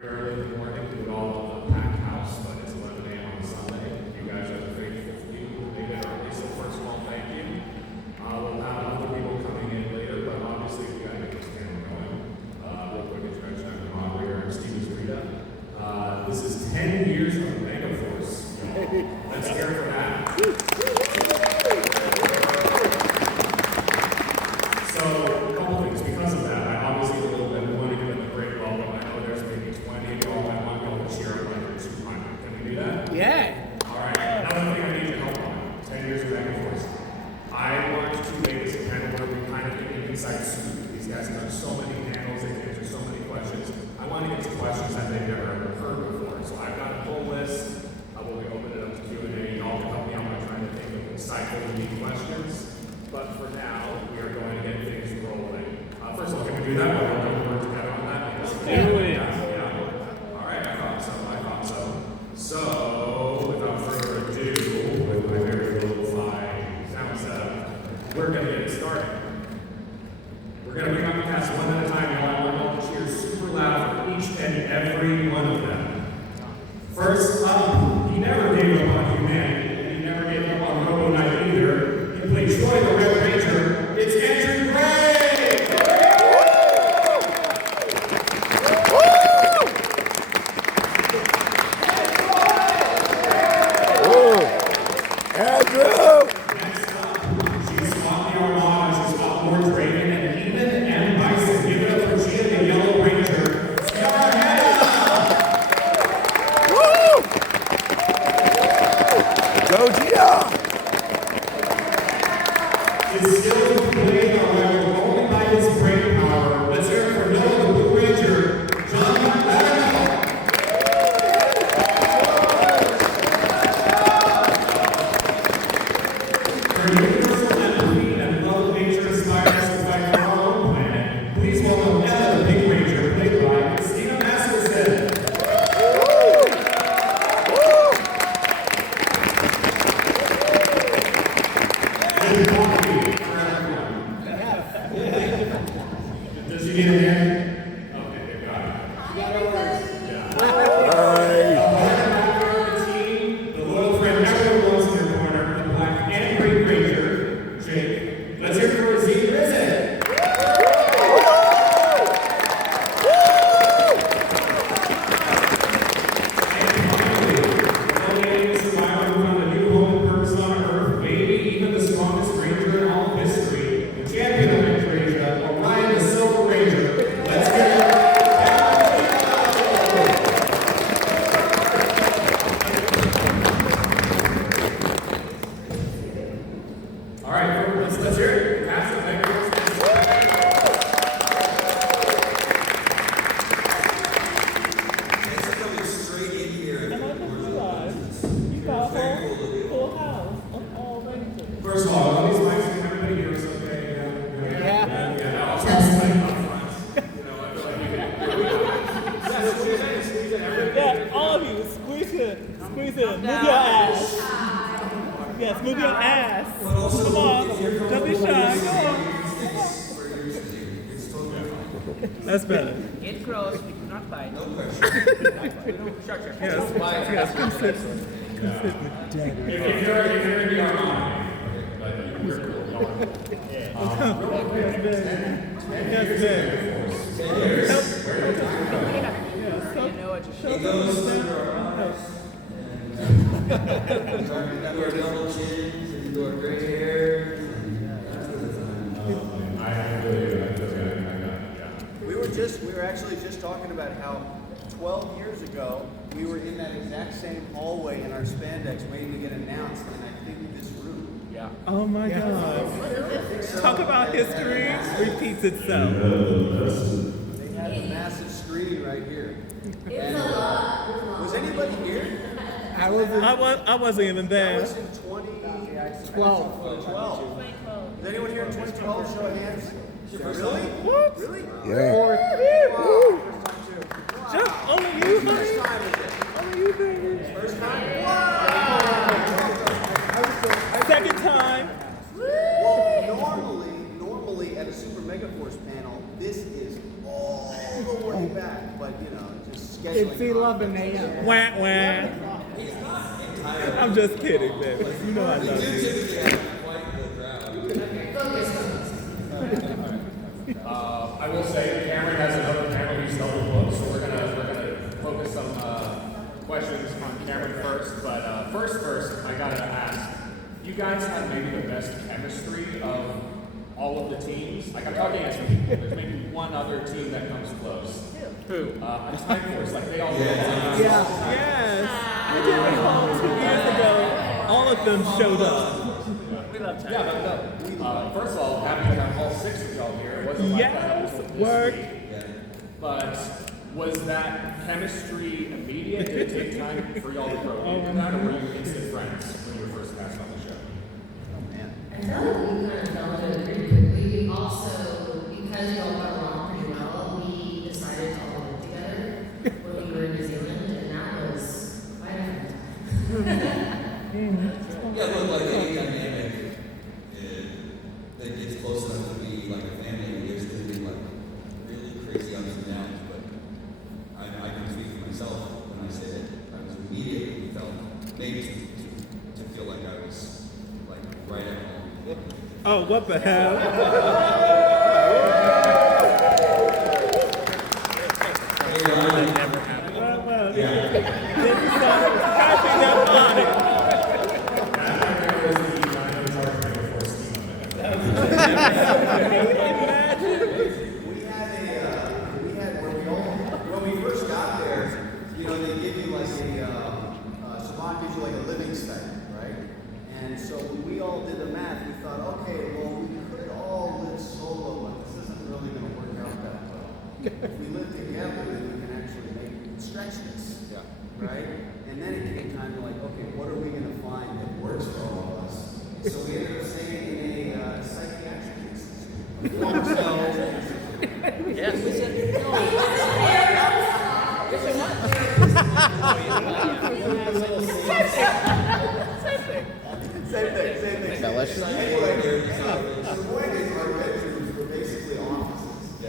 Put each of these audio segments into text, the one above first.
Early in the morning, do it all in a packed house, but it's 11 a.m. on Sunday. You guys are the faithful few who made it early, so first of all, thank you. We'll have other people coming in later, but obviously we got to get this panel going. Real quick introduction, I'm the moderator, Steve Rita. This is 10 years of Megaforce. Let's hear it for that. So, a couple things. Because of that, I obviously want to give them a great welcome. I know there's maybe 20 of y'all. I want y'all to cheer up like you're 200. Can we do that? Yeah. All right. Another thing I need your help on. 10 years of Megaforce. I wanted to make this a panel where we kind of get an inside scoop. These guys have done so many panels. They can answer so many questions. I want to get to questions that they've never heard before. So I've got a full list. We'll be opening it up to Q&A. Y'all can help me out by trying to think of insightful, unique questions. But for now, we are going to get things rolling. First of all, can we do that? We're going to work together on that. Yeah. All right, I thought so. So, without further ado, with my very lo-fi sound setup, we're going to get started. We're going to bring up the cast one at a time, y'all. We're going to cheer super loud for each and every one of them. First up, he never gave up on humanity, and he never gave up on Robo Knight either. He played Troy the Red Ranger. It's Andrew Gray! Andrew! Next up, she's Swati Armada, she's Upwards Raven, and even M. Bison. Give it up for Gia the Yellow Ranger. Go Gia! His skills of playing are leveled only by his brain power. Let's hear it for Noah the Blue Ranger, John Lattimore. For universal empathy and love of nature inspired us to fight for our own planet, please welcome Ella the Big Ranger, played by Christina Masterson. Does he get in here? Okay, they've got it. The team, the loyal friend everyone wants in their corner, the black and green ranger, Jake. Let's hear it for Z Risen. And finally, donating the survivor who found a new home and purpose on Earth, maybe even the strongest ranger in all of history, the champion of Ranger, Orion the Silver Ranger. Let's hear it. All right, let's hear it. Pass it. Thanks for coming straight in here. And I think you guys, you got a full house of all rangers. First of all, all these mics, can everybody hear us okay? Yeah. I'll try to play up front. You know, I feel like we can. Yeah, all of you, squeeze it. Move your ass. Yes, move your ass. But also, Come on, if you're don't be shy. Come on. It's totally fine. That's better. Get close, not bite. No pressure. Sure. Yes, consistent. If you're in your mind, but we're cool. Yes, babe. You know what you should It goes under our eyes. And do our double chins and do our gray hair. We were actually just talking about how 12 years ago we were in that exact same hallway in our spandex waiting to get announced, and I think this room. Yeah. Oh my God. Talk about history repeats itself. They had a massive screen right here. It's a lot. Was anybody here? I wasn't even That there. was in 2012. Is anyone here in 2012? Show of hands. Really? What? Really? Yeah. Wow. First time too. Just only you, First honey. time is it? Only you, baby. First time? Second time. Well, normally at a Super Megaforce panel, this is all the way back, but you know, just scheduling. It's 11 a.m. Wah, wah. I'm just kidding, man. You know I We love do you. typically have quite the crowd. I will say Cameron has another panel he's double booked, so we're gonna focus some questions on Cameron first. But first, I gotta ask, you guys have maybe the best chemistry of all of the teams. Like I'm talking as people. There's maybe one other team that comes close. Who? Time Force. Like they all. Yeah. Yes. I did recall 2 years ago. All of them showed up. We love time. Yeah, no. First of all, happy to have all 6 of y'all here. It wasn't like that Yes. until this Work. week. But was that chemistry immediate? Did it take time for y'all to grow into that, or were you instant friends when you were first cast on the show? I feel like we kind of developed it pretty quickly. Also, because we all got along pretty well, we decided to all live together when we were in New Zealand, and that was quite a Yeah, look, like any dynamic that gets close enough to be like a family, there's going to be like really crazy ups and downs, but I can speak for myself when I say that I was immediately felt made to feel like I was like right at home. Oh, what the hell? Well, yeah. Then you start catching up on it. When we first got there, you know, they give you like Savant gives you like a living stipend, right? And so when we all did the math, we thought, okay, well, we could all live solo, but this isn't really going to work out that well. If we live together, then we can actually stretch this, right? And then it came time to like, okay, what are we going to find that works for all of us? So we ended up staying in a psychiatric institute. Yes. Same thing. Anyway, the point is our bedrooms were basically offices.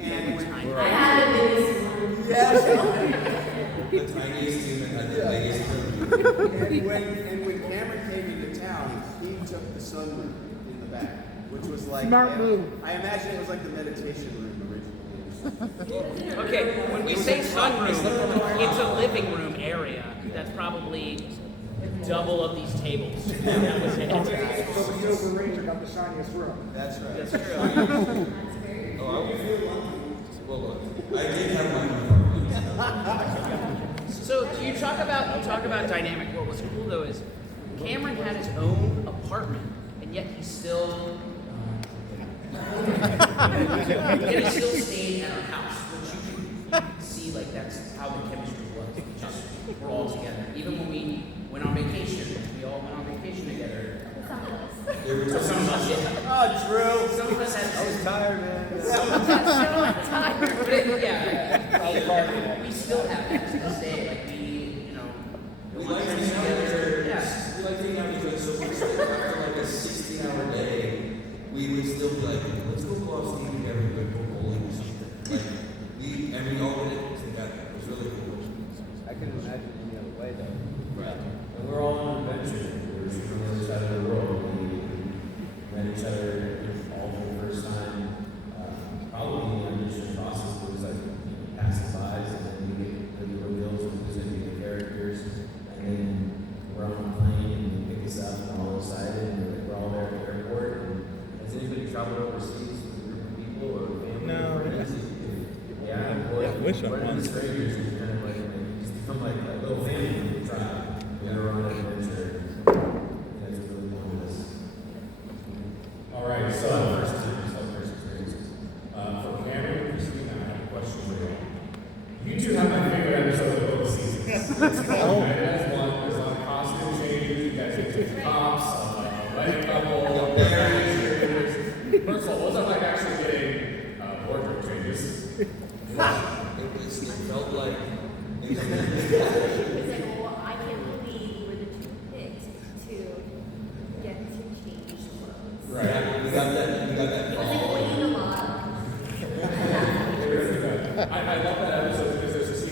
And when I had a baby. The tiniest human had the biggest room. and when Cameron came into town, he took the sunroom in the back, which was like Smart move. I imagine it was like the meditation room originally. Okay, when we say sunroom, it's a living room area that's probably double of these tables. That was it. But the Overranger got the shiniest room. That's right. That's true. Oh, well, look, I did have my apartment. So you talk about dynamic. What was cool though is Cameron had his own apartment, and yet he still stayed at our house, which you can see like that's how the chemistry was. We're all together. Even when we went on vacation, we all went on vacation together. Some of us, yeah. Oh, Drew. Some of us had. I was tired, man. We still have that to this day. Like We like to hang out together. Yeah. We like to hang out together. So after like a 16-hour day, we would still be like, let's go off steam together and go bowling or something. Like we all did it together. It was really cool. I couldn't imagine any other way, though. Right. And we're all on an adventure. We're from the other side of the world. We met each other all for the first time. Probably the audition process was like passing by, and then we get the reveals of who's going to be the characters. And then we're on a plane and they pick us up and we're all excited. And we're all there at the airport. And has anybody traveled overseas with a group of people or family? No. Or friends? Yeah, or I wish I running was. the strangers, you kind of like you just become like a little family when you travel. We were on an adventure. That's really fun with us. All right, so first experiences. For Cameron and Christina, I have a question for you. You two have my favorite episode of both seasons. It's called There's a lot of costume changes. You guys get to the cops, a wedding couple, marriage. First of all, what's it like actually getting wardrobe changes? It felt like He's like, well, I can't believe we're the two picked to get to change clothes. Right. we got that It was like waiting a lot. I love that episode because there's this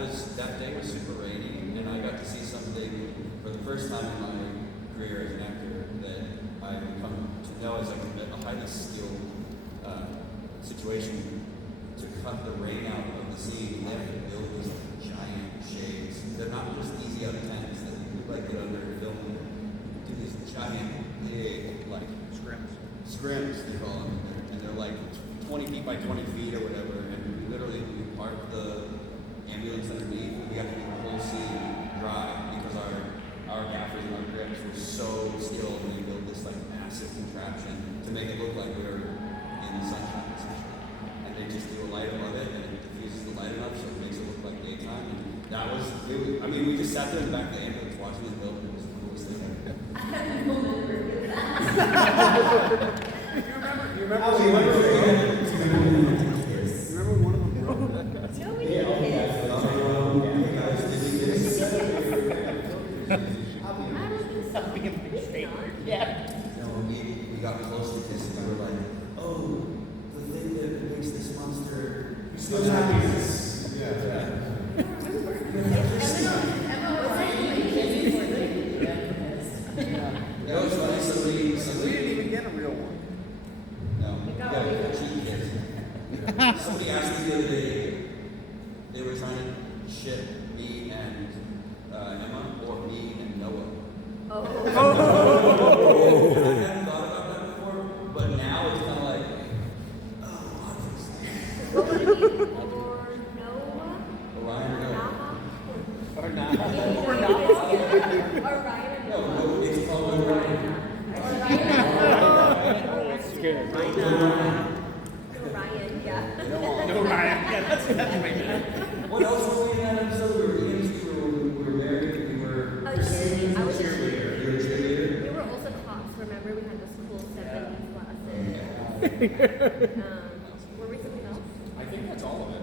that day was super rainy, and I got to see something for the first time in my career as an actor that I've come to know as like a highly skilled situation to cut the rain out of the scene. They have to build these giant shades. They're not just easy out of tents that you could like get under and film. Do these giant, big, like scrims they call them, and they're like 20 feet by 20 feet or whatever. And we literally park the ambulance underneath. We have to make the whole scene dry because our gaffers and our grips were so skilled, and we built this like massive contraption to make it look like we were in the sunshine, essentially. And they just do a light above it, and it diffuses the light enough so it makes it look like daytime. And that was, I mean, we just sat there in the back of the ambulance watching them build, and it was the coolest thing ever. I had no memory of that. You remember when one of them broke? No, we didn't. We got close to kissing, we were like, oh, the thing that makes this monster Still happiness. Yeah. Emma was like, kids before they That was funny, somebody We didn't even get a real one. no, yeah, cheap kids. Somebody asked me the other day, they were trying to ship me and Emma, or me and Noah. I hadn't thought about that before, but now it's kind of like, oh, obviously. What would it be? Or Noah? Orion or Noah. Or not. Or Ryan and No, Noah. no, it's called Orion. Good. Ryan, yeah. No, Ryan. Yeah, that's my name. What else were we in that episode? We were EMT, we were married, we were I was cheerleader. I was a cheerleader. You were a cheerleader? We were also cops, remember? We had those cool 70s glasses. Were we something else? I think that's all of it.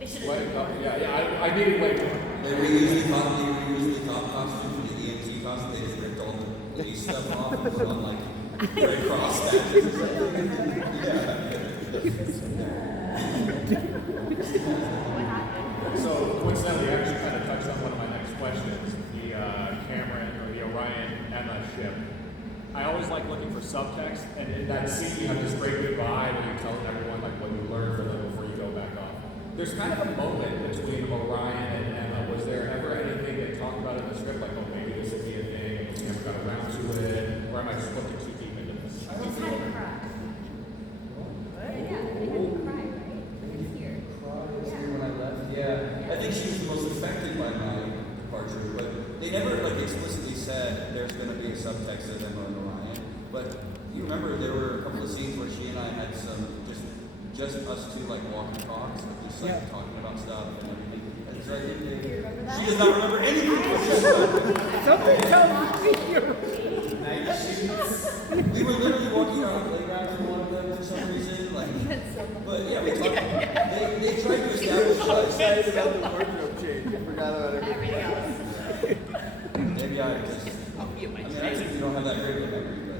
They should Wait, have I needed way more. They reused the cop costume for the EMT costume. They just ripped all the police stuff off and put on like Red Cross badges or something. So coincidentally, I actually kind of touched on one of my next questions, the Cameron or the Orion Emma ship. I always like looking for subtext, and in that scene you have this great goodbye where you tell everyone like what you learned from them before you go back off. There's kind of a moment between Orion and Emma. Was there ever anything they talked about in the script, like, oh, maybe this would be a thing, and we never got around to it, or am I just looking too deep into this? Just had to cry. Yeah, they had to cry, right? Like a tear. When I left, yeah. I think she was the most affected by my departure, but they never like explicitly said there's going to be a subtext of Emma and Orion. But you remember there were a couple of scenes where she and I had some just us two like walking talks, just like talking about stuff and everything. And so I think she does not remember anything. Something tells me you're We were literally walking around the playground for one of them for some reason. Like, but yeah, we talked. They tried to establish us. Excited about the wardrobe change. I forgot about everything. Maybe I just. I mean, actually, we don't have that great of a memory, but.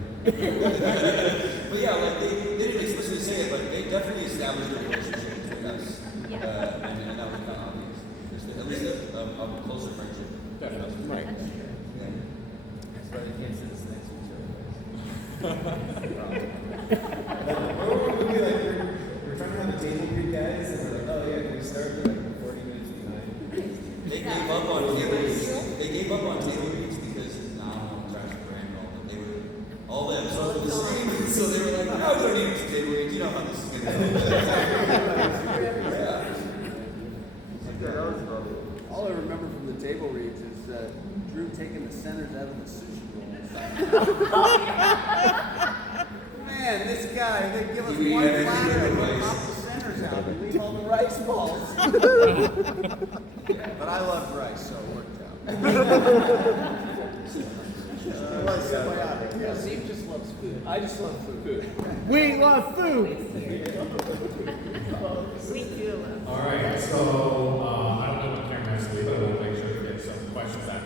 But yeah, like they didn't explicitly say it, but they definitely established a relationship between us. And that was kind of obvious. There's at least a closer friendship. Definitely. right. Yeah. That's why they can't sit us next to each other. We're trying to have a table read, guys, and we're like, oh yeah, can we start like 40 minutes behind? They gave up on table reads. They gave up on table reads because now I don't want to trash the brand at all, but they were all the episodes were the same, so they were like, oh, we don't need table reads. You know how this is going to go. All I remember from the table reads is Drew taking the centers out of the sushi rolls. Man, this guy, they give us You one eat everything platter with and rice. pop the centers out and leave all the rice balls. But I loved rice, so it worked out. It was symbiotic. Yeah, Steve just loves food. I just love food. We love food. We do love. All right, so I don't know what camera has to be, but I want to make sure to get some questions that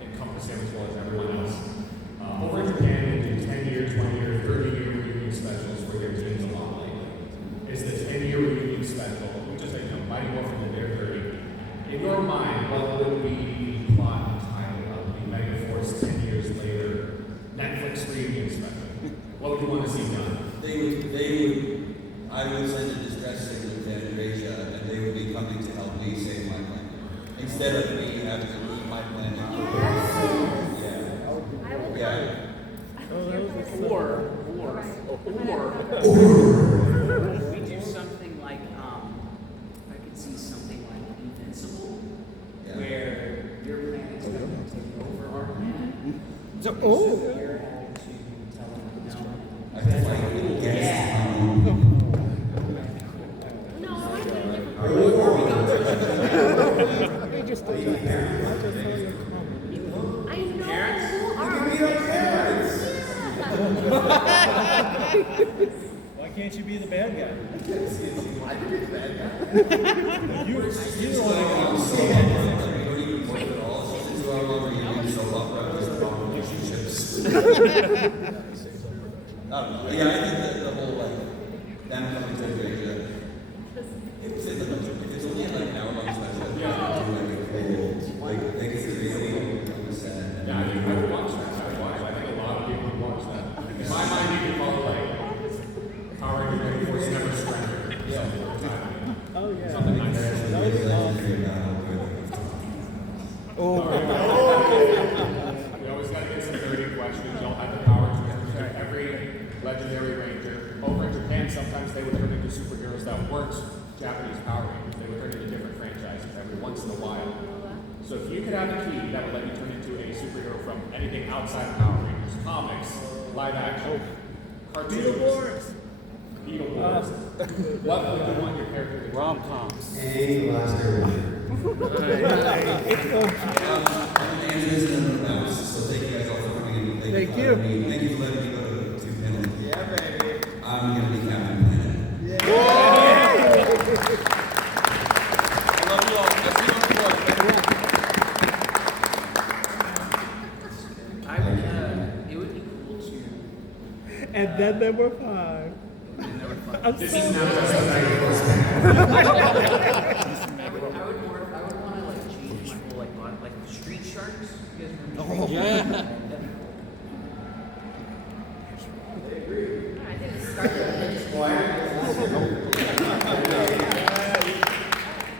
encompass him as well as everyone else. Over in Japan, we do 10-year, 20-year, 30-year reunion specials for your teams a lot lately. Is the 10-year reunion special, we just made Mighty Morphin the Dare 30. In mind, what would be the plot and title of the Megaforce 10 years later Netflix reunion special? What would you want to see done? I would send a distress signal to Andresia, and they would be coming to help me save my planet. Instead of me having to leave my planet. I will Yeah. Or we do something like I could see something like Invincible, Yeah. where your planet's going to take over our planet. So, So you're having to tell them no. I feel like it gets No, I want to do it They just don't I know. Parents? Who are Why can't you be the bad guy? I can be the bad guy. You don't want so we don't even work at all. It's just a 2-hour reunion soap opera just about relationships. I don't know. Yeah, I think that the whole like them coming to Asia. If it's only like an hour long special, I think do like a cool, like it's really on the set. Yeah, I think I would watch that. I think a lot of people would watch that. In my mind, you can follow like Power Ranger Megaforce never surrender. Yeah. Oh, yeah. Something like that. We always got to get some nerdy questions. Y'all have the power to enter every legendary ranger. Over in Japan, sometimes they would turn into superheroes that weren't Japanese Power Rangers. They would turn into different franchises every once in a while. So if you could have a key that would let you turn into a superhero from anything outside of Power Rangers, comics, live action, cartoons, Beetleborgs, what would you want your character to do? rom-coms. Any last area. Andrew's in the mouse, so thank you guys all for coming in. Thank you. Thank you for letting me go to Finland. Yeah, baby. I'm gonna be Captain Planet. I love you all. I'll see you on the floor. I would. It would be cool to. And then there were 5. I'm This so is now just a Megaforce. I would want to like change my whole like the street sharks. You guys remember? yeah. I think it started with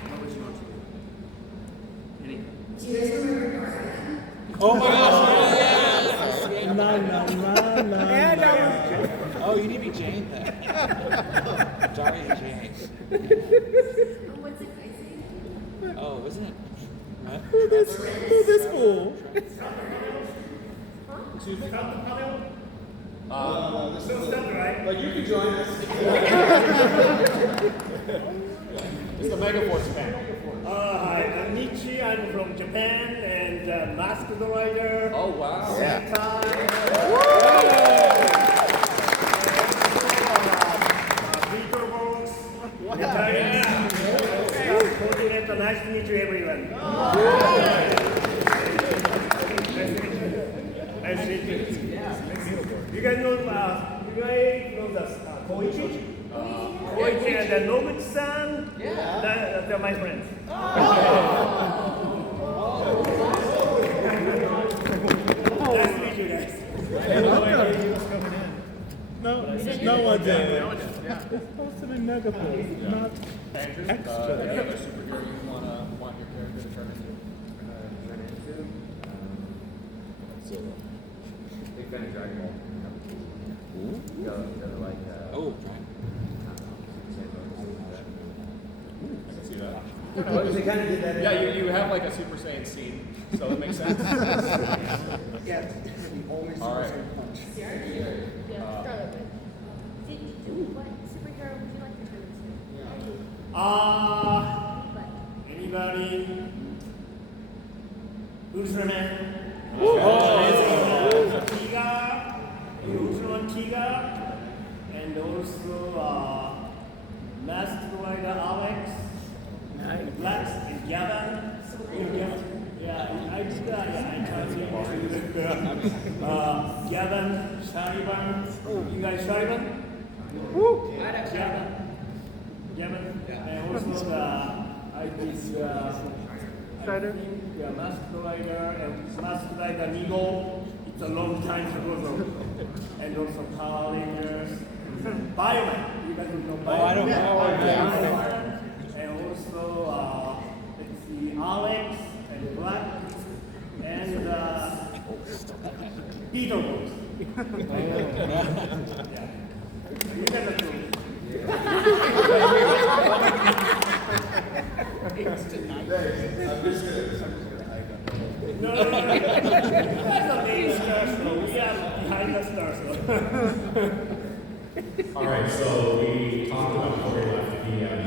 What would you want to do? Any? Do you guys remember Nora? Oh my gosh. No. Oh, you need to be Jane then. Sorry, Jane. What's it crazy? Oh, isn't it? What? Who this fool? Excuse me? This is right. But you can join us. It's the Megaforce panel. Hi, I'm Nichi. I'm from Japan and Masked Rider. Oh, wow. Beetleborgs. Coordinator, nice to meet you, everyone. Nice to meet you. You guys know, the Koichi? Koichi and Noguchi-san. Yeah. They're my friends. Nice to meet you guys. No one did. It's supposed to be Megaforce, not Andrew, extra. any other superhero you want your character to turn into? Big fan of Dragon Ball. Oh, I can see that. They kind of did that. Yeah, you have like a Super Saiyan scene, so it makes sense. Yeah, always All right. punch. Yeah, Scarlet Witch. What superhero would you like to turn into? Anybody? Ultraman. Tiga. Ultraman Tiga. And also Masked Rider Alex. Blacks and Gavin. Yeah, I did that. Yeah, I tried to Gavin, Shariban. You guys Shariban? Gavin. And also I did Rider? Yeah, Masked Rider and Masked Rider Nemo. It's a long time ago, though. And also Power Rangers. Bioman. You guys know Bioman? Oh, I don't know. Bioman. And also, let's see, Alex and Black and Beetleborgs. Yeah. You guys are cool. I'm just gonna No. That's the main stars, though. We are behind the stars, though. All right, so we talked about before we left the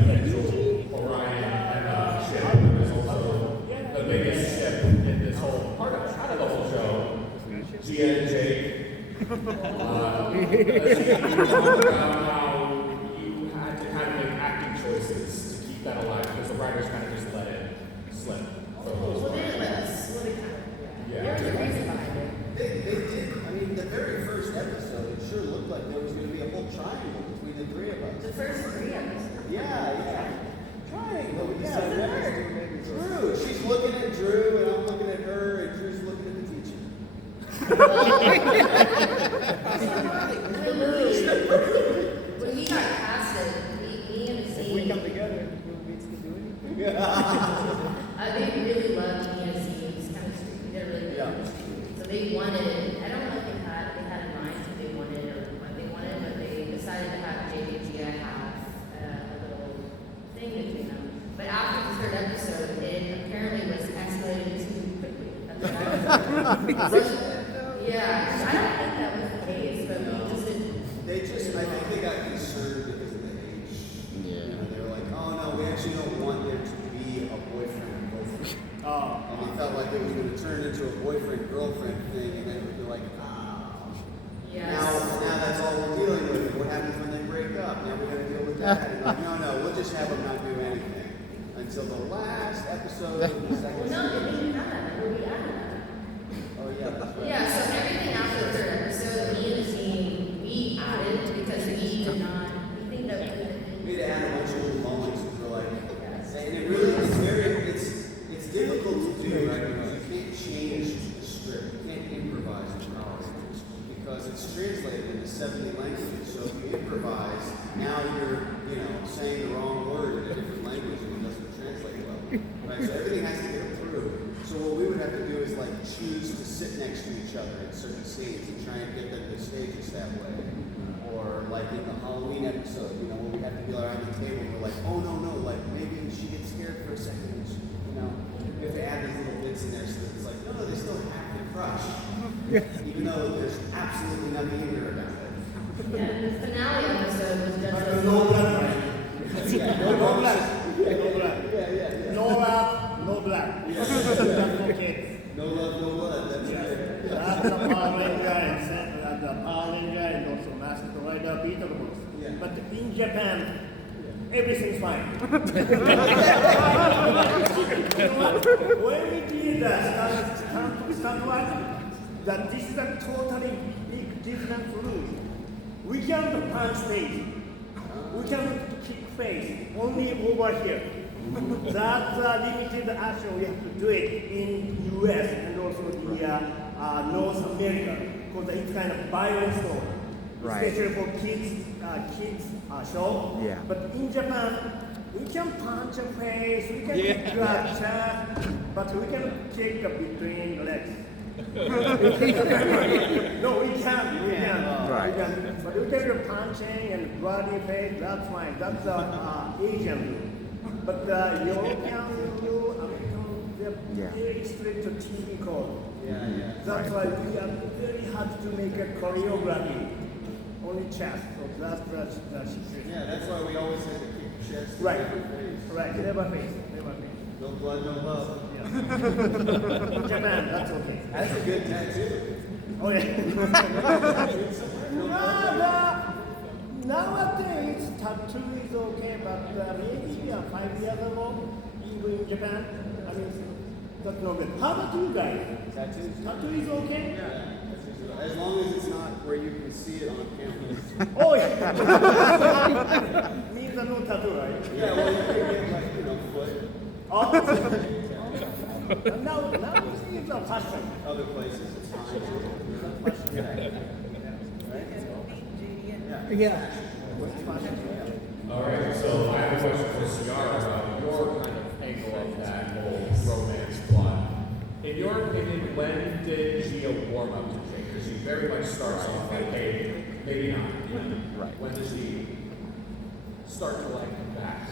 potential Orion ship. There's also the biggest ship in this whole part of the whole show. Gia and Jake. You talked about how you had to kind of make acting choices to keep that alive because the writers kind of just let it slip. Well, they didn't let us. Well, they kind of. Yeah. There was a reason behind it. They did. I mean, the very first episode, it sure looked like there was going to be a whole triangle between the three of us. The first 3 episodes. Yeah. Triangle, yeah. Drew. She's looking at Drew, and I'm looking at her, and Drew's looking at the teacher. When we got casted, me and the If we come together, we'll be to do anything. they really loved me and Z's chemistry. They're really good chemistry. So they wanted, I don't know if they had in mind what they wanted or what they wanted, but they decided to have Jake and Gia have a little thing between them. But after the 3rd episode, it apparently was escalated too quickly. Yeah, I don't think that was the case, but we just didn't. I think they got concerned because of the age. Yeah. You know, they were like, oh no, we actually don't want there to be a boyfriend and girlfriend. And they felt like it was going to turn into a boyfriend-girlfriend thing, and then it would be like, Yes. now that's all we're dealing with. What happens when they break up? Now we got to deal with that. And like, no, we'll just have them not do anything until the last episode of the second Well, no, season. they didn't have that. Remember, we added that. Oh yeah, that's right. Yeah, so everything after the 3rd episode, me and the team, we added because we did not, we think that we We had to add a bunch of little moments that were like, and it really, it's difficult to do, right? Because you can't change the script, you can't improvise the characters because it's translated into 70 languages. So if you improvise, now you're, saying the wrong word in a different language and it doesn't translate well, right? So everything has to get approved. So what we would have to do is like choose to sit next to each other in certain scenes and try and get them to stages that way. Or like in the Halloween episode, when we have to be around the table, we're like, oh no, like maybe she gets scared for a second. And she, we have to add these little bits in there so that it's like, no, they still have the crush, even though there's absolutely nothing in there about it. Yeah, the finale episode was just No blood, right? Yeah, No blood. Yeah. No love, no blood. That's okay. No love, no blood. That's right. That's the Power Ranger and also Masked Rider Beetleborgs. Yeah. But in Japan, everything's fine. When we did the stunt work, that this is a totally big different rule. We can't punch face. We can't kick face. Only over here. That's a limited action. We have to do it in US and also the North America because it's kind of violent show, especially for kids show. Yeah. But in Japan, we can punch a face, we can kick a chat, but we can kick between the legs. No, we can. Right. We can, but we can do punching and bloody face. That's fine. That's Asian rule. But European rule, American, they're very strict TV code. That's why we are very hard to make a choreography. Only chest. So that's strict. Yeah, that's why we always have to kick chest. Right. Never face. Right. Never face. No blood, no love. Yeah. In Japan, that's okay. That's a good tattoo. Oh yeah. Nowadays, tattoo is okay, but maybe 5 years ago, even in Japan, that's no good. How about you guys? Tattoo is okay? Yeah. As long as it's not where you can see it on camera. Oh yeah. Means no tattoo, right? Yeah, well, you can get foot. Oh. Now this is a fashion. Other places, it's fine. Yeah. All right, so I have a question for Ciara about your kind of angle of that whole romance plot. In your opinion, when did Gia warm up to Jake? Because she very much starts off like, hey, maybe not. Right. When does she start to like come back?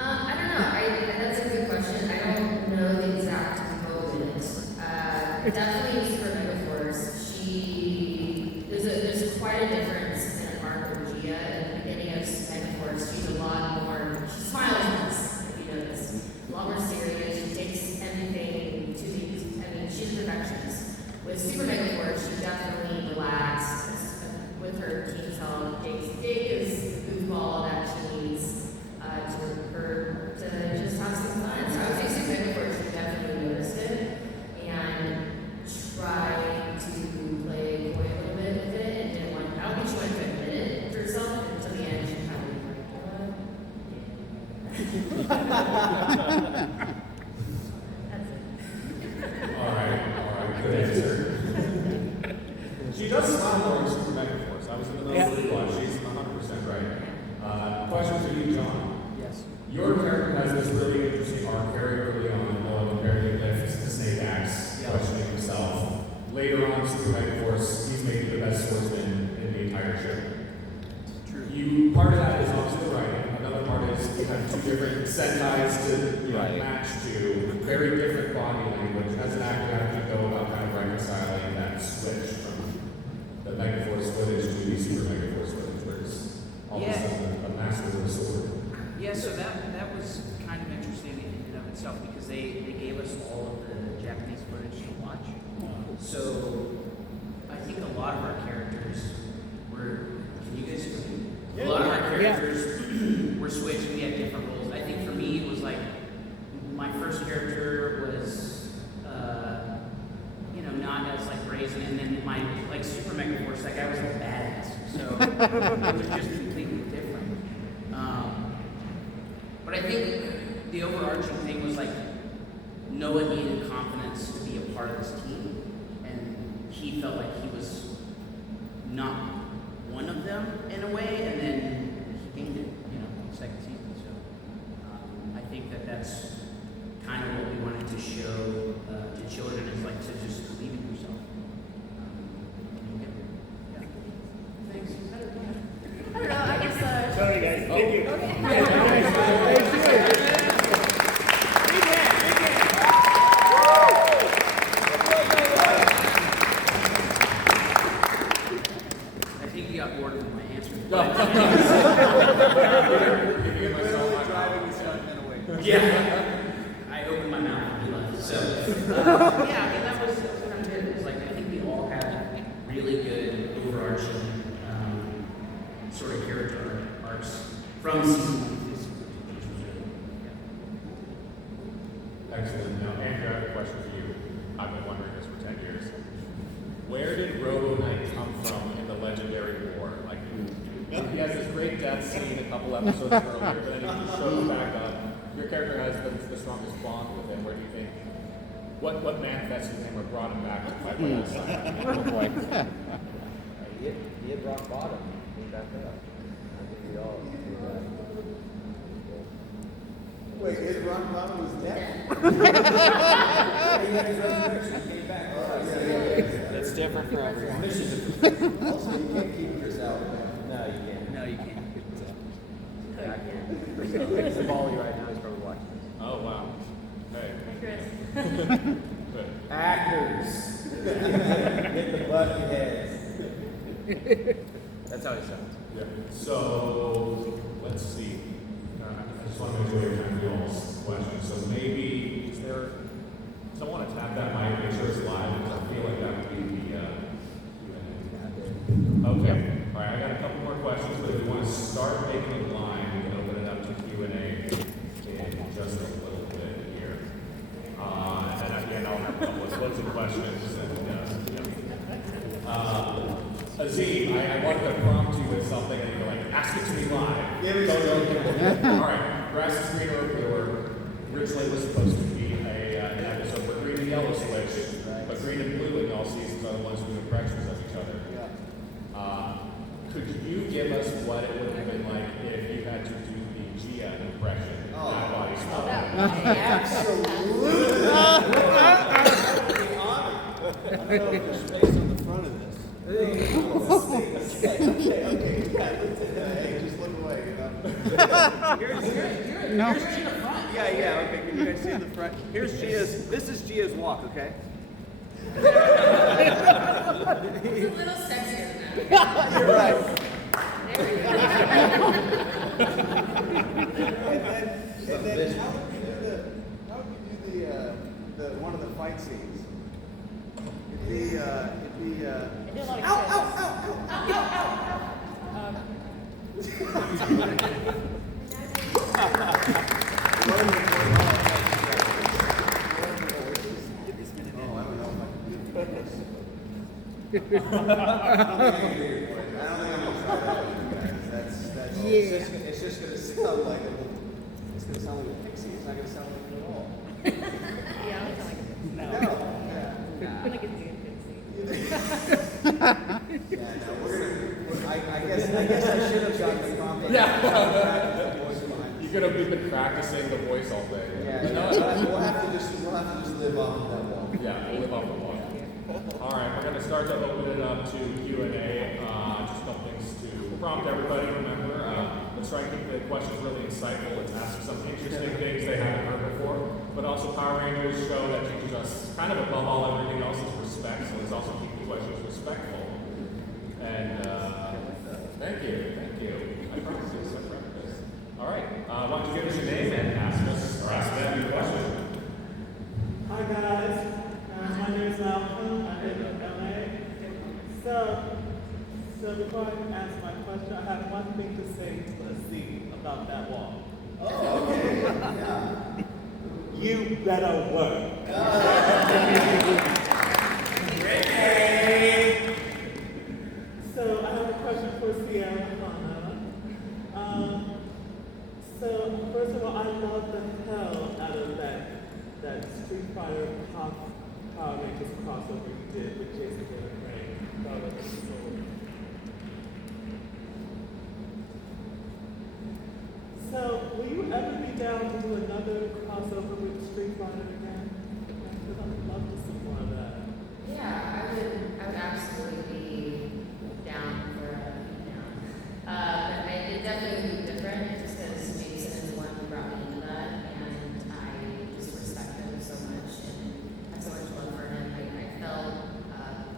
I don't know. That's a good question. I don't know the exact moment. Definitely Super Megaforce. There's quite a difference in the arc of Gia. At the beginning of Megaforce, she's a lot more. She smiles less, if you notice. A lot more serious. She takes everything to the. I mean, she's a perfectionist. With Super Megaforce, she definitely relaxed with her team's help. Jake is goofball that she needs to just have some fun. So I would say Super Megaforce, she definitely noticed it and tried to play coy a little bit with it and didn't want. I don't think she wanted to admit it to herself until the end. She kind of like, That's it. All right, good answer. She does smile more in Super Megaforce. I was in the middle of the rewatch. She's 100% right. Question for you, John. Yes. Your character has this really interesting arc very early on, compared to Snake Axe, questioning himself. Later on, Super Megaforce, he's maybe the best swordsman in the entire show. True. Part of that is obviously the writing. Another part is you have two different Sentais to match to, very different body language. As an actor, how do you go about kind of reconciling that switch from the Megaforce footage to the Super Megaforce footage, where it's almost a master of a sword? Yeah, so that was kind of interesting in and of itself because they gave us all of the Japanese footage to watch. So I think a lot of our characters were. Can you guys hear me? A lot of our characters were switched. We had different roles. I think for me it was like my first character was not as like brazen, and then my like Super Megaforce, that guy was a badass. So it was just completely different. But I think the overarching thing was like Noah needed confidence to be a part of this team, and he felt like he was not one of them in a way, and then he gained it, second season. So I think that's kind of what we wanted to show to children is like to just believe in yourself. Thanks. I don't know, I guess, Sorry guys, thank you. I think you got bored with my answer. Driving the stuntman away. Yeah. I opened my mouth and he left. So, yeah, I mean, that was kind of it. It was like, I think we all had really good overarching sort of character arcs from season 1 to season 2, which was really good. Excellent. Now, Andrew, I have a question for you. I've been wondering this for 10 years. Where did Robo Knight come from in the legendary war? Like, he has this great death scene a couple episodes earlier, but then he shows back up. Your character has the strongest bond with him. Where do you think, what manifested him or brought him back to fight by his side? He hit rock bottom. He came back up. I think we all do that. Wait, his rock bottom was dead? He had his resurrection, he came back. That's different for everyone. Also, you can't keep Chris out. No, you can't. No, you can't. He's a volley right now. He's probably watching this. Oh, wow. Hey. Chris. Good. Actors. Get the bucket heads. That's how he sounds. Yeah. So, let's see. I just want to make sure you're trying to y'all's questions. So maybe, is there someone to tap that mic, make sure it's live? Because I feel like that would be the Q&A. Okay. All right, I got a couple more questions, but if you want to start making it live, we can open it up to Q&A in just a little bit here. And then at the end, I'll have a couple of closing questions. Azim, I wanted to prompt you with something, and you're like, ask it to me live. Yeah, we All right, grass is greener over your Originally was supposed to be an episode for green and yellow switch, but green and blue in all seasons are the ones doing impressions of each other. Could you give us what it would have been like if you had to do the Gia impression? Oh. That body smell. Absolutely. That would be honored. I don't know if there's space on the front of this. Okay. Hey, just look away, you know. Here's Gia. Yeah, okay, can you guys see in the front? This is Gia's walk, okay? It's a little sexier than that. You're right. There we go. And then how would you do the one of the fight scenes? It'd be I did a lot of ow, kids. ow, ow, I don't think I'm gonna try that one, guys. It's just gonna sound like it's gonna sound like a pixie. It's not gonna sound like it at all. Yeah, I was like, No. I'm gonna get the Yeah, no, I guess I should have gotten the prompt. You're gonna be been practicing the voice all day. Yeah, we'll have to just live off of that wall. Yeah, we'll live off the wall. All right, we're gonna start to open it up to Q&A. Just some things to prompt everybody. Remember, let's try and keep the questions really insightful. Let's ask some interesting things they haven't heard before. But also, Power Rangers show that teaches us kind of above all everything else is respect. So let's also keep the questions respectful. And thank you. I practice. All right, why don't you give us your name and ask them your question. Hi guys, my name is Malcolm. I live in LA. So before I ask my question, I have one thing to say to the scene about that wall. Oh, okay. Yeah. You better work. So I have a question for Sierra Hana. So first of all, I love the hell out of that Street Fighter Power Rangers crossover you did with Jason Crane. That was so cool. So will you ever be down to do another crossover with Street Fighter again? Because I would love to see more of that. Yeah, I would absolutely be down for but it definitely would be different just because Jason is the one who brought me into that, and I just respect him so much and have so much love for him. I felt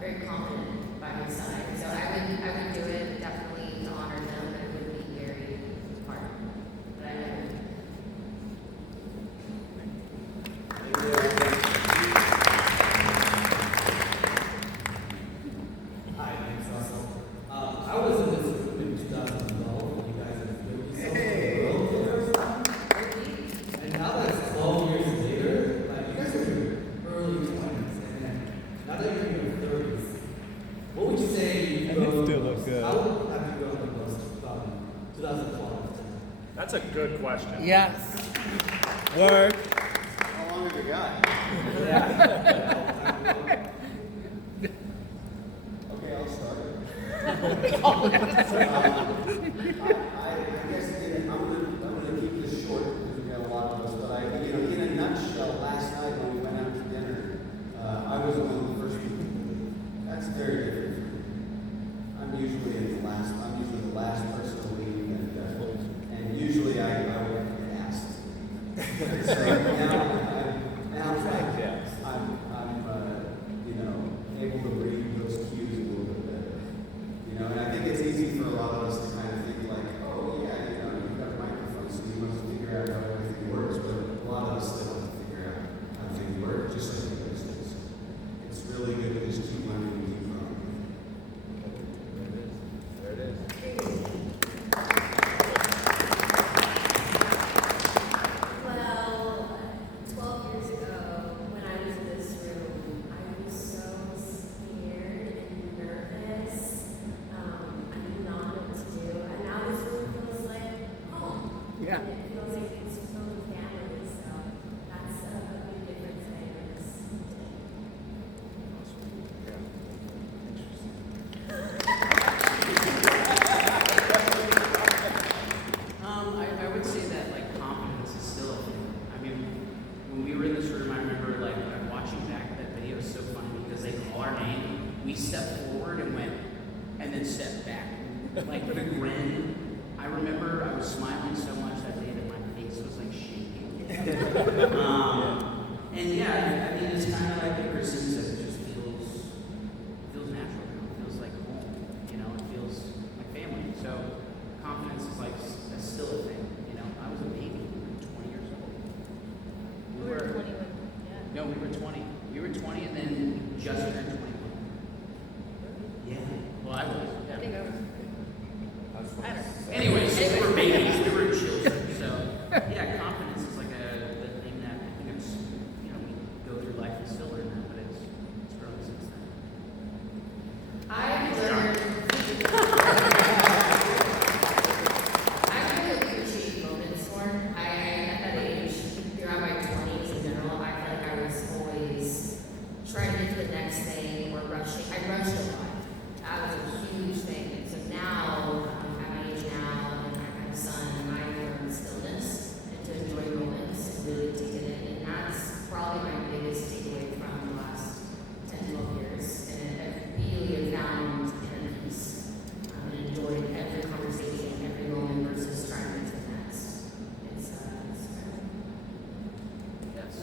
very confident by his side, so I would do it definitely to honor him, but it would be very hard. But I would. Hi, my name's Russell. I was in this group in 2012 when you guys had filmed yourself on the road for the first time. And now that it's 12 years later, like you guys are in your early 20s, and now that you're in your 30s, what would you say you've And grown you still the look most? good. How have you grown the most from 2012? That's a good question. Yes. Work. How long have you got? Okay, I'll start. I guess I'm gonna keep this short because we got a lot of us. But in a nutshell, last night when we went out to dinner, I was one of the first people to leave. That's very different. I'm usually the last person to leave, and usually I would get asked. So now I'm able to read those cues a little bit better. And I think it's easy for a lot of us to kind of think like, oh yeah, grin. I remember I was smiling so much that day that my face was like shaking. And yeah, I mean, it's kind of like ever since it just feels natural now. It feels like home, you know, it feels like family. So confidence is like that's still a thing, you know. I was a baby, 20 years old. We were 20 when, yeah. No, we were 20. We were 20 and then just turned 21. Yeah. Well, I was. I think I was. I don't know. Anyways, we were babies, we were children. So, yeah, confidence is like the thing that I think it's, you know, we go through life and still learn that, but it's grown since then. I learned. I really appreciate moments more. At that age, throughout my 20s in general, I feel like I was always trying to get to the next thing or rushing. I rushed a lot. That was a huge thing. And so now, at my age now, and I have a son, I learn stillness and to enjoy moments and really take it in. And that's probably my biggest takeaway from the last 10, 12 years. And I really have found inner peace and enjoyed every conversation, every moment versus trying to get to the next. It's Yes.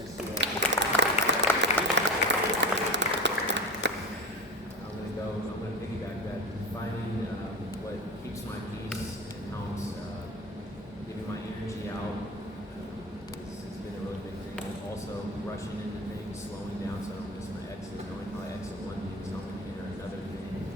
I'm gonna piggyback that. Finding what keeps my peace and helps giving my energy out. It's been a really big thing. And also rushing into things, slowing down so I don't miss my exit, knowing how I exit one thing, something or another thing.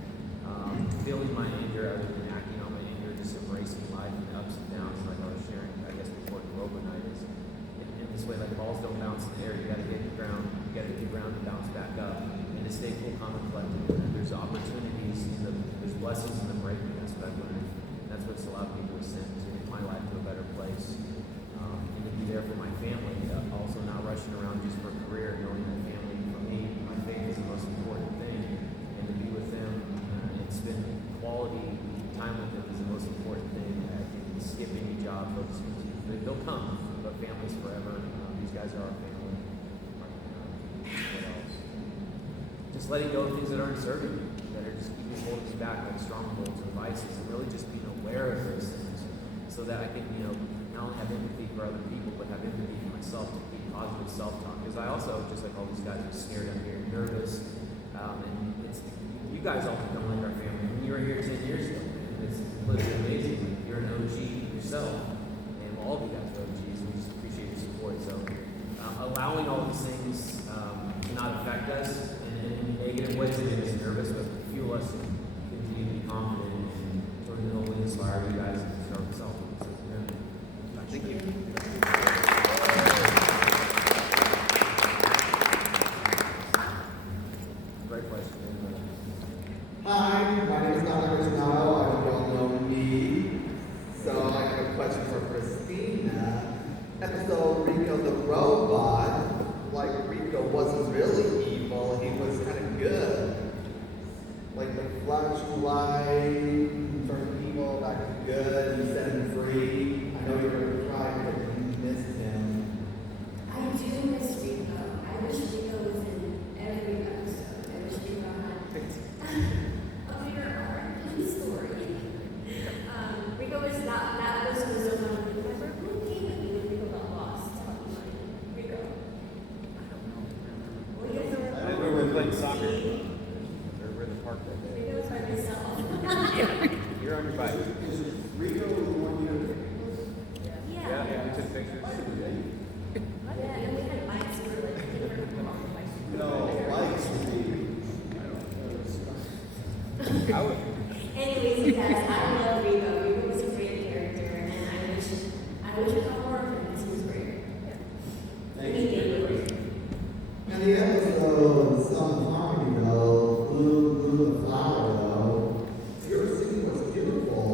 Feeling my anger other than acting on my anger, just embracing life and the ups and downs, like I was sharing, I guess, before the overnight is in this way, like balls don't bounce in the air, you gotta hit the ground, you gotta hit the ground and bounce back up. And to stay cool, calm, and collected. And there's opportunities there's blessings in the breaking, that's what I've learned. That's what's allowed me to ascend to make my life to a better place. And to be there for my family, also not rushing around just for a career, knowing that family, for me, my faith is the most important thing. And to be with them and spend quality time with them is the most important thing. I think skip any job, they'll come, but family's forever. These guys are our family. What else? Just letting go of things that aren't serving you, that are just keeping holding you back, like strongholds and vices, and really just being aware of those things, so that I can, you know, not only have empathy for other people, but have empathy for myself to keep positive self-talk. Because I also, just like all these guys, are scared out here, nervous, and you guys all don't like our family. When you were here 10 years ago, it's literally amazing. You're an OG yourself, and all of you guys are OGs. We just appreciate your support. So, allowing all these things to not affect us in negative ways that make us nervous, but fuel us and continue to be confident and sort of hopefully inspire you guys to start with self. So, yeah. Thank you. Great question. Hi, my name is Dr. Reginaldo. I hope you all know me. So I have a question for Christina. Episode Rico the Robot, like Rico wasn't really evil, he was kind of good. Like the flashlight turned evil back to good, he set him free. I know you were crying but you missed him. I do miss Rico. I wish Rico was in every episode. I wish Rico had a bigger origin story. Rico was not, that episode was so fun. Remember who came with me when Rico got lost? Rico. I don't know. Well, you guys I think we were playing soccer. We were in the park that day. Rico was by myself. You're on your bike. Rico was the one you Yeah. Yeah, we took pictures. Yeah, and we had bikes. We were like, we were on the bikes. No, likes I would. Anyways, you guys, I love Rico. Rico was a great character, and I wish we got more of him because he was great. Thank He you. did great. And the episode, some harmony though, Blue the Flower though, your singing was beautiful.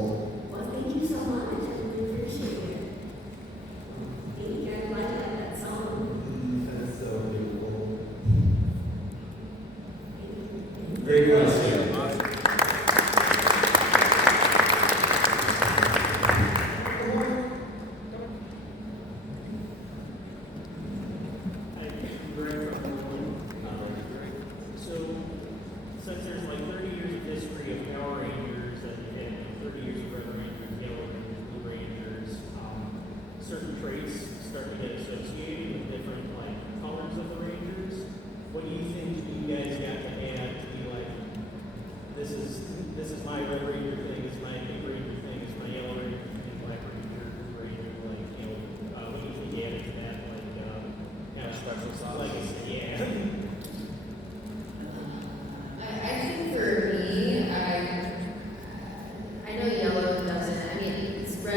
Well, thank you so much. I really appreciate it. Thank you. I like that song. That's so beautiful. Great question.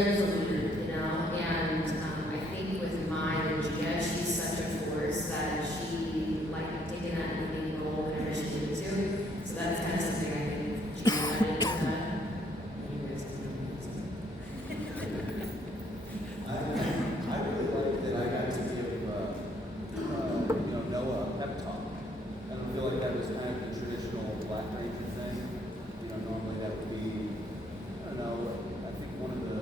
Soren's a leader, you know, and I think with Mai and Gia, she's such a force that she like taking that leading role whenever she needs to. So that's kind of something I think Gia added to that. I really like that I got to give, Noah a pep talk. I don't feel like that was kind of the traditional Black Ranger thing. Normally that would be, I don't know, I think one of the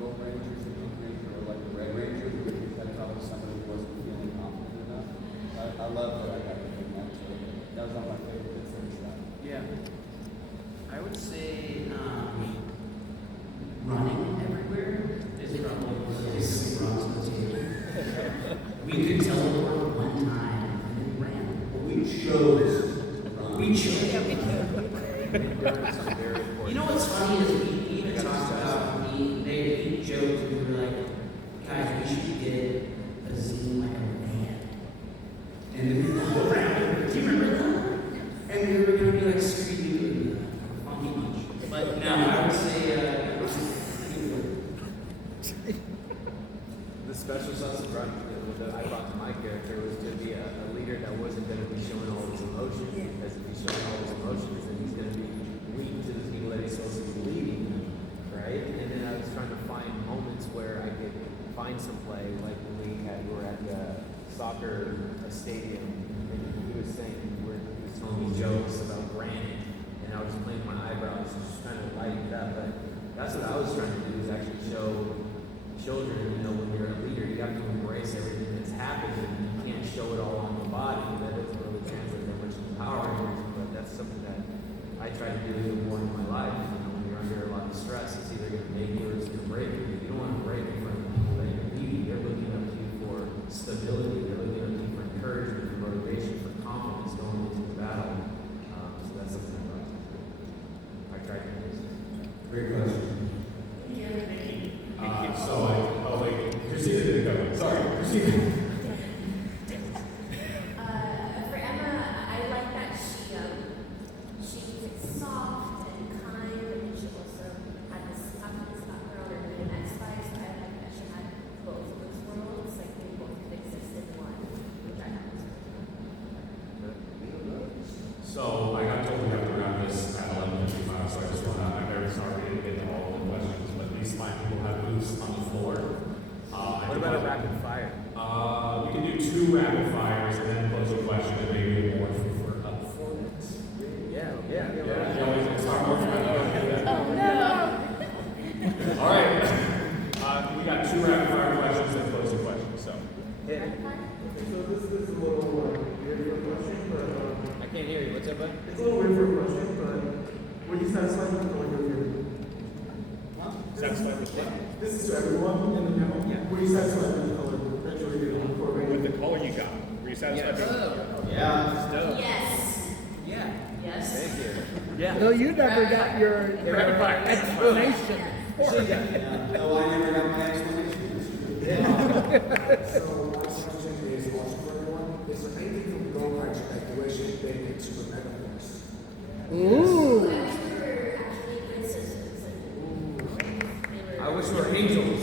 Gold Rangers, the Pink Ranger, or like the Red Ranger, would give a pep talk to somebody who wasn't feeling confident enough. I love that I got to do that. So that was one of my favorite things about it. Yeah. I would say running everywhere is probably one of the biggest rocks on the table. We could teleport one time and then ran. We chose. We chose. You know what's funny is we even talked about he joked and we were like, guys, we should get a zine like a van. And then we were around. Do you remember that? And we were gonna be like Scooby-Doo and Funky Bunch. But no, I would say The special sauce that I brought to my character was to be a leader that wasn't going to be showing all his emotions, because if he's showing all his emotions, then he's going to be weak to the people that he's supposed to be leading, right? And then I was trying to find moments where I could find some play, like when we were at the soccer stadium, and he was saying, he was telling me jokes about granite, and I was playing my eyebrows and just trying to lighten it up, but that's what I was trying to do, is actually show children, when you're a leader, you have to embrace everything that's happening, and you can't show it all on the body. That doesn't really translate that much to power, but that's something that I try to do even more in my life. When you're under a lot of stress, it's either going to make you or it's going to break you. You don't want to break in front of people that you're leading. They're looking up to you for stability. They're looking up to you for encouragement, for motivation, for confidence going into the battle. So that's something I try to do. Great question. Christina didn't go. Sorry, Christina. For Emma, I like that she's soft and kind, and she also had this toughness about her on her good X Files. So I like that she had both of those worlds, like they both could exist in one, which I thought was So I got told we have to wrap this at 11:55, so I just want to, I'm very sorry to get into all the questions, but these five people have booths on the floor. What about a rapid fire? We can do 2 rapid fires and then close a question and maybe more for performance. Yeah. It's not more for All right. We got 2 rapid fire questions and close the question. So. Yeah. So this is a little weird for a question, but I can't hear you. What's up, bud? it's a little weird for a question, but were you satisfied with the one you're here? Satisfied with what? This is to everyone in the panel. Yeah. Were you satisfied with the color that you were getting for With the color you got. Were you satisfied with it? Yeah. Yes. yeah. Yes. Thank you. Yeah. No, you never got your explanation. No, I never got my explanation. So, my question is also for everyone. Is there anything from Go Ranch that you wish had been into the Megaforce? Ooh. I wish we were actually princesses. I wish we were angels.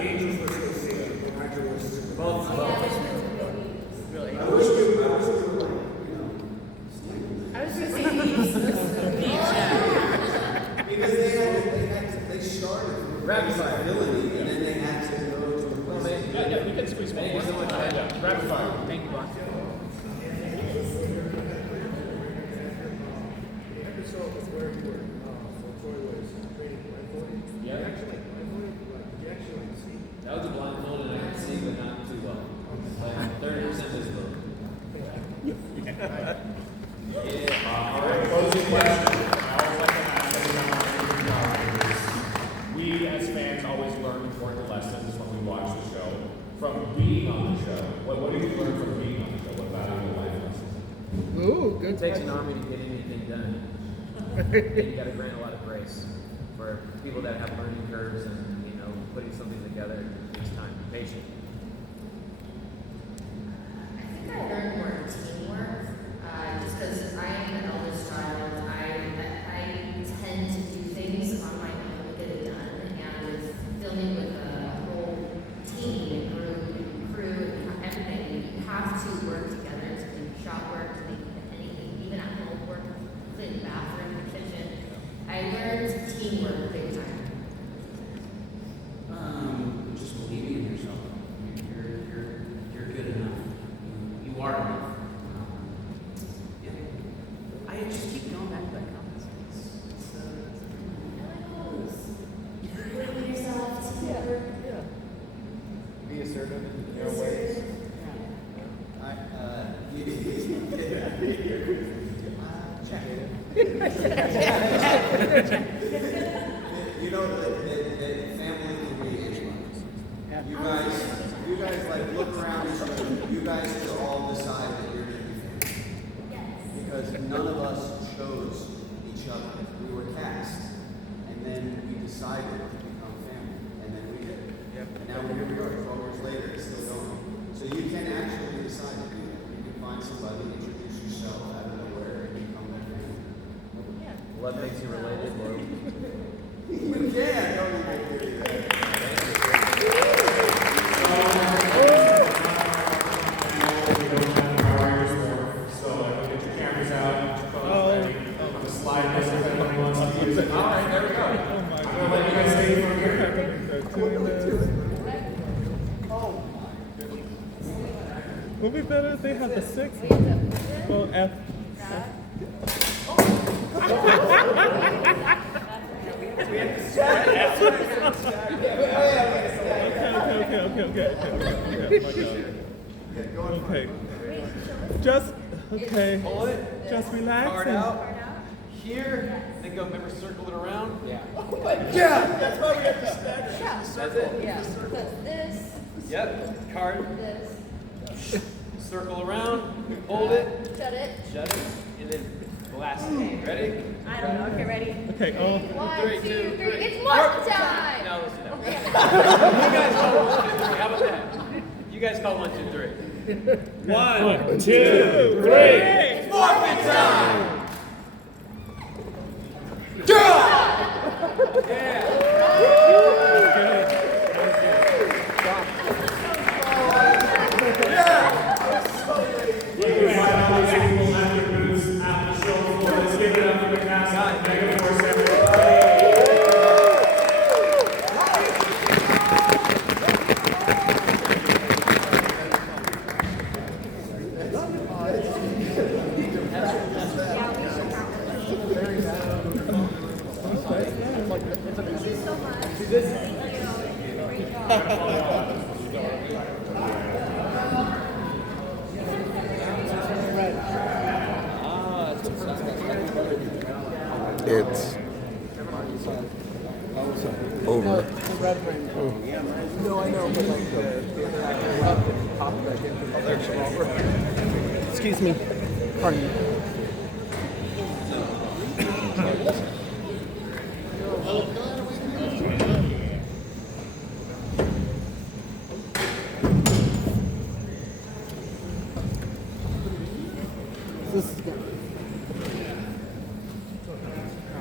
Angels were still singing, Go Rancher was singing. Both. Yeah, I wish we were babies. Really. I wish we were like, I was gonna say these. Because they started with Rapid fire. ability, and then they had to go to a place. Yeah, we can squeeze one more. Yeah, rapid fire. Thank you, boss. the episode was where you were, so Troy was training blindfolded. Yeah. Did you actually see? That was a blindfold, and I could see, but not too well. Like 30% visible. All right, closing question. I always like to ask everyone we as fans always learn important lessons when we watch the show. From being on the show, what did you learn from being on the show? What valuable life lessons? Ooh, good. It takes an army to get anything done. You got to grant a lot of grace for people that have learning curves, and putting something together takes time. Patient. I think I learned more teamwork, just because I am the eldest child. I tend to do things on my teamwork big time? Just believing in yourself. You're good enough. You are enough. Yeah. I just keep going back to that conference. Believe in yourself, teamwork. Be assertive in your ways. You know that family can be anybody. You guys like look around each other. You guys just all decide that you're going to be family. Because none of us chose each other. We were cast, and then we decided to become family, and then we did. And now here we are, 12 years later, it's still going. So you can actually decide to do that. You can find somebody, introduce yourself out of nowhere, and become their family. What makes you related, Lou? You can, don't even do that. So get your cameras out, your phones ready. I'm gonna slide this if anyone wants to use it. All right, there we go. I'm gonna let you guys stay from here. Would be better if they had the 6. Well, F. Okay. Just relax. Card and- out. Here, then go, remember, circle it around. Yeah. That's why we have to stagger. That's it. Yeah, so this, Yep. Card. this, Circle around. Hold it. shut it. Shut it. And then blast it. Ready? I don't know, okay, ready? Okay, 1, 2, 3, 3, 2, 3. it's mark time! No, listen up. You guys call 1, 2, 3. How about that? You guys call 1, 2, 3. 1, 2, 3. It's Morphicon time! You can find all these people at their booths at the show floor. Let's give it up for the cast of Megaforce, everybody. It's over. No, I know, but like the top of that. Excuse me. Pardon me.